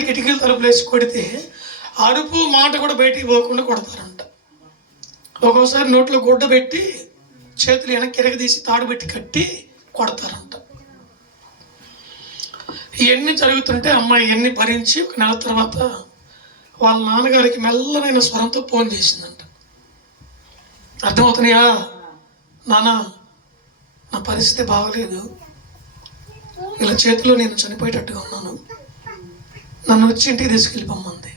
ఒక్కోసారి కిటికీలు తలుపులు వేసి కొడితే అరుపు మాట కూడా బయటికి పోకుండా కొడతారంట. ఒక్కోసారి నోట్లో గుడ్డ పెట్టి చేతులు వెనక్కి ఎరగదీసి తాడు పెట్టి కట్టి కొడతారంట. ఇవన్నీ జరుగుతుంటే అమ్మాయి ఇవన్నీ భరించి ఒక నెల తర్వాత వాళ్ళ నాన్నగారికి మెల్లనైన స్వరంతో ఫోన్ చేసిందంట. అర్థమవుతున్నాయా? నాన్న, నా పరిస్థితి బాగలేదు, ఇలా చేతిలో నేను చనిపోయేటట్టుగా ఉన్నాను, నన్ను వచ్చి ఇంటికి తీసుకెళ్ళిపోమ్మంది.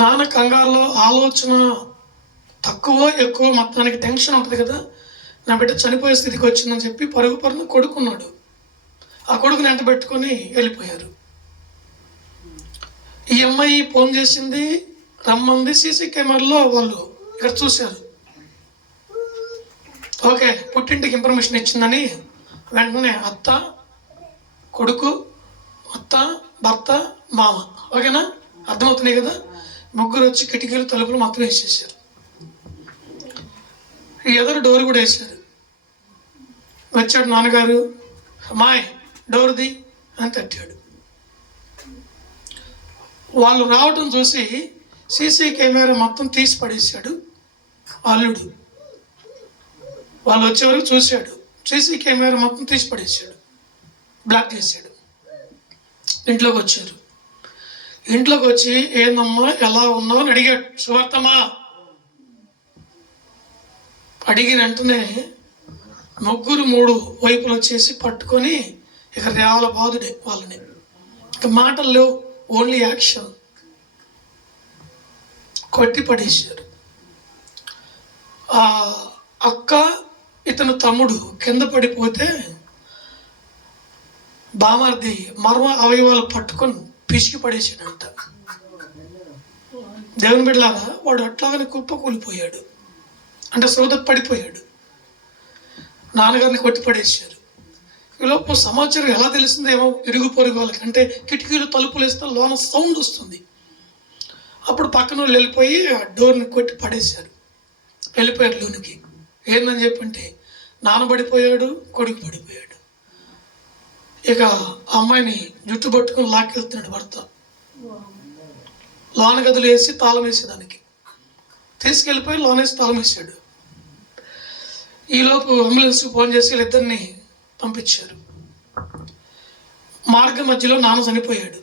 నాన్న కంగారులో ఆలోచన తక్కువ ఎక్కువ మొత్తానికి టెన్షన్ ఉంటుంది కదా, నా బిడ్డ చనిపోయే స్థితికి వచ్చిందని చెప్పి పరుగు కొడుకున్నాడు. ఆ కొడుకుని వెంట పెట్టుకొని వెళ్ళిపోయారు. ఈ అమ్మాయి ఫోన్ చేసింది, రమ్మంది. సీసీ కెమెరాలో వాళ్ళు ఇక్కడ చూశారు. ఓకే, పుట్టింటికి ఇన్ఫర్మేషన్ ఇచ్చిందని వెంటనే అత్త, కొడుకు, అత్త, భర్త, మామ, ఓకేనా? అర్థమవుతున్నాయి కదా? ముగ్గురు వచ్చి కిటికీలు తలుపులు మొత్తం వేసేసారు. ఈ ఎదురు డోర్ కూడా వేసారు. వచ్చాడు నాన్నగారు, అమ్మాయి డోర్ది అని తట్టాడు. వాళ్ళు రావటం చూసి సీసీ కెమెరా మొత్తం తీసి పడేశాడు అల్లుడు. వాళ్ళు వచ్చేవరకు చూశాడు, సీసీ కెమెరా మొత్తం తీసి పడేశాడు, బ్లాక్ చేశాడు. ఇంట్లోకి వచ్చారు. ఇంట్లోకి వచ్చి ఏందమ్మా ఎలా ఉన్నావు అని అడిగాడు. సువార్తమ్మా అడిగిన వెంటనే ముగ్గురు మూడు వైపులు వచ్చేసి పట్టుకొని ఇక రేవల బాధుడే వాళ్ళని. ఇక మాటలు లేవు, ఓన్లీ యాక్షన్. కొట్టి పడేశారు. ఆ అక్క, ఇతను తమ్ముడు కింద పడిపోతే బామర్ది మర్మ అవయవాలు పట్టుకొని పిసికి పడేసాడంట. దేవుని బిడ్డలారా, వాడు అట్లాగనే కుప్ప కూలిపోయాడు, అంటే సోదకు పడిపోయాడు. నాన్నగారిని కొట్టి పడేసారు. ఈలోపు సమాచారం ఎలా తెలిసిందేమో ఇరుగు పొరుగు వాళ్ళకి, అంటే కిటికీలు తలుపులు వేస్తే లోన సౌండ్ వస్తుంది. అప్పుడు పక్కన వాళ్ళు వెళ్ళిపోయి ఆ డోర్ని కొట్టి పడేశారు, వెళ్ళిపోయారు లోనికి. ఏందని చెప్పంటే నాన్న పడిపోయాడు, కొడుకు పడిపోయాడు. ఇక అమ్మాయిని జుట్టు పట్టుకొని లాక్కెళ్తున్నాడు భర్త. లోన గదులు వేసి తాళం వేసేదానికి తీసుకెళ్ళిపోయి లోన వేసి తాళం వేసాడు. ఈలోపు అంబులెన్స్కి ఫోన్ చేసి వీళ్ళిద్దరిని పంపించారు. మార్గ మధ్యలో నాన్న చనిపోయాడు,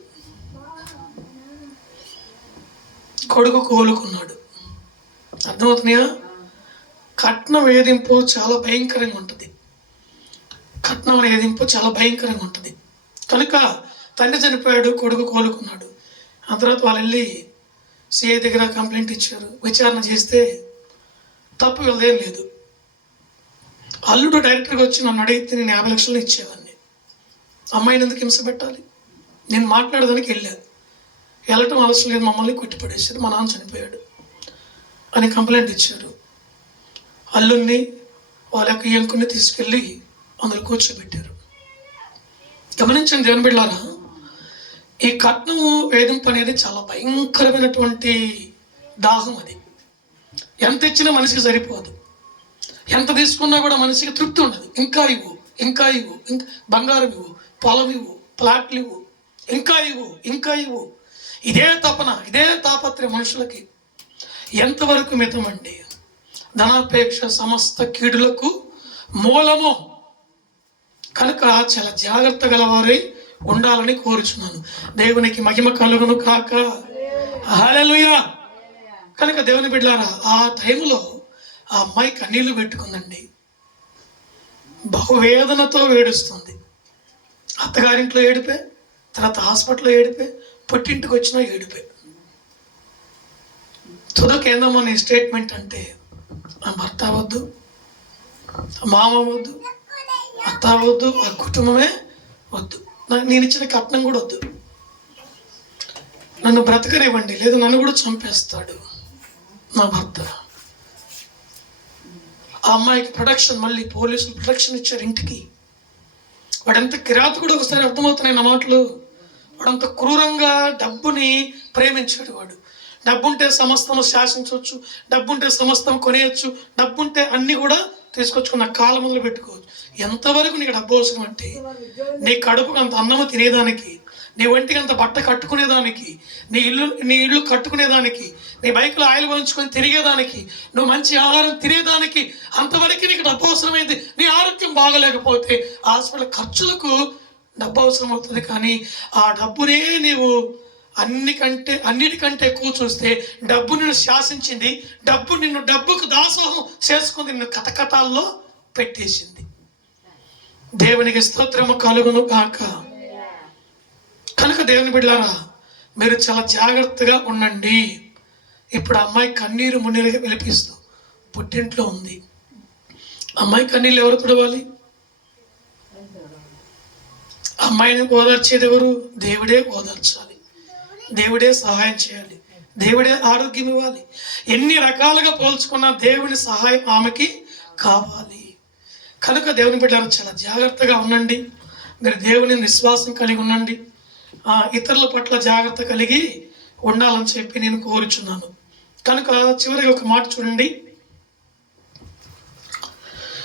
కొడుకు కోలుకున్నాడు. అర్థమవుతున్నాయా? కట్నం వేధింపు చాలా భయంకరంగా ఉంటుంది. కట్నం వేధింపు చాలా భయంకరంగా ఉంటుంది. కనుక తండ్రి చనిపోయాడు, కొడుకు కోలుకున్నాడు. ఆ తర్వాత వాళ్ళు వెళ్ళి సిఐ దగ్గర కంప్లైంట్ ఇచ్చారు. విచారణ చేస్తే తప్పు వీళ్ళదేం లేదు. అల్లుడు డైరెక్టర్గా వచ్చి నన్ను అడిగితే నేను 50 లక్షలు ఇచ్చేవాడిని, అమ్మాయిని ఎందుకు హింస పెట్టాలి? నేను మాట్లాడడానికి వెళ్ళటం అవసరం లేదు, మమ్మల్ని కొట్టి పడేశారు, మా నాన్న చనిపోయాడు అని కంప్లైంట్ ఇచ్చారు. అల్లుడిని వాళ్ళ యొక్క ఎంకుని తీసుకెళ్ళి అందులో కూర్చోబెట్టారు. గమనించండి దేవుని బిడ్డలారా, ఈ కట్నము వేధింపు అనేది చాలా భయంకరమైనటువంటి దాహం. అది ఎంత ఇచ్చినా మనిషికి సరిపోదు, ఎంత తీసుకున్నా కూడా మనిషికి తృప్తి ఉండదు. ఇంకా ఇవ్వు, ఇంకా ఇవ్వు, ఇంకా బంగారం ఇవ్వు, పొలం ఇవ్వు, ప్లాట్లు ఇవ్వు, ఇంకా ఇవ్వు, ఇంకా ఇవ్వు. ఇదే తపన, ఇదే తాపత్రయం మనుషులకి. ఎంతవరకు మితమండి? ధనాపేక్ష సమస్త కీడులకు మూలము. కనుక చాలా జాగ్రత్త గలవారై ఉండాలని కోరుచున్నాను. దేవునికి మహిమ కలుగును కాక. హల్లెలూయా. కనుక దేవుని బిడ్డలారా, ఆ టైంలో ఆ అమ్మాయి కన్నీళ్లు పెట్టుకుందండి, బహువేదనతో ఏడుస్తుంది. అత్తగారింట్లో ఏడిపే, తర్వాత హాస్పిటల్లో ఏడిపే, పుట్టింటికి వచ్చినా ఏడిపే. తుదకేందమ్మా నీ స్టేట్మెంట్ అంటే, ఆ భర్త వద్దు, మామ వద్దు, అత్త వద్దు, ఆ కుటుంబమే వద్దు, నేను ఇచ్చిన కట్నం కూడా వద్దు, నన్ను బ్రతకనివ్వండి, లేదు నన్ను కూడా చంపేస్తాడు నా భర్త. ఆ అమ్మాయికి ప్రొటెక్షన్, మళ్ళీ పోలీసులు ప్రొటెక్షన్ ఇచ్చారు ఇంటికి. వాడంత కిరాతకుడు, ఒకసారి అర్థమవుతున్నాయి నా మాటలు. వాడంత క్రూరంగా డబ్బుని ప్రేమించాడు. వాడు డబ్బుంటే సమస్తము శాసించవచ్చు, డబ్బుంటే సమస్తం కొనేయచ్చు, డబ్బుంటే అన్నీ కూడా తీసుకొచ్చుకున్న కాళ్ళ మొదలు పెట్టుకోవచ్చు. ఎంతవరకు నీకు డబ్బు అవసరం అంటే నీ కడుపుకు అంత అన్నము తినేదానికి, నీ ఒంటికి అంత బట్ట కట్టుకునేదానికి, నీ ఇల్లు కట్టుకునేదానికి, నీ బైక్లో ఆయిల్ పంచుకొని తిరిగేదానికి, నువ్వు మంచి ఆహారం తినేదానికి అంతవరకు నీకు డబ్బు అవసరమైంది. నీ ఆరోగ్యం బాగలేకపోతే హాస్పిటల్ ఖర్చులకు డబ్బు అవసరం అవుతుంది. కానీ ఆ డబ్బునే నీవు అన్నిటికంటే ఎక్కువ చూస్తే డబ్బు నిన్ను శాసించింది. డబ్బు నిన్ను డబ్బుకు దాసోహం చేసుకుంది, నిన్ను కటకటాల్లో పెట్టేసింది. దేవునికి స్తోత్రము కలుగును కాక. కనుక దేవుని బిడ్డలారా, మీరు చాలా జాగ్రత్తగా ఉండండి. ఇప్పుడు అమ్మాయి కన్నీరు మున్నీరుగా విలిపిస్తూ పుట్టింట్లో ఉంది. అమ్మాయి కన్నీళ్ళు ఎవరు తుడవాలి? అమ్మాయిని ఓదార్చేది ఎవరు? దేవుడే ఓదార్చాలి, దేవుడే సహాయం చేయాలి, దేవుడే ఆరోగ్యం ఇవ్వాలి. ఎన్ని రకాలుగా పోల్చుకున్నా దేవుని సహాయం ఆమెకి కావాలి. కనుక దేవుని బిడ్డలారా, చాలా జాగ్రత్తగా ఉండండి. మీరు దేవుని విశ్వాసం కలిగి ఉండండి. ఇతరుల పట్ల జాగ్రత్త కలిగి ఉండాలని చెప్పి నేను కోరుచున్నాను. కనుక చివరికి ఒక మాట చూడండి.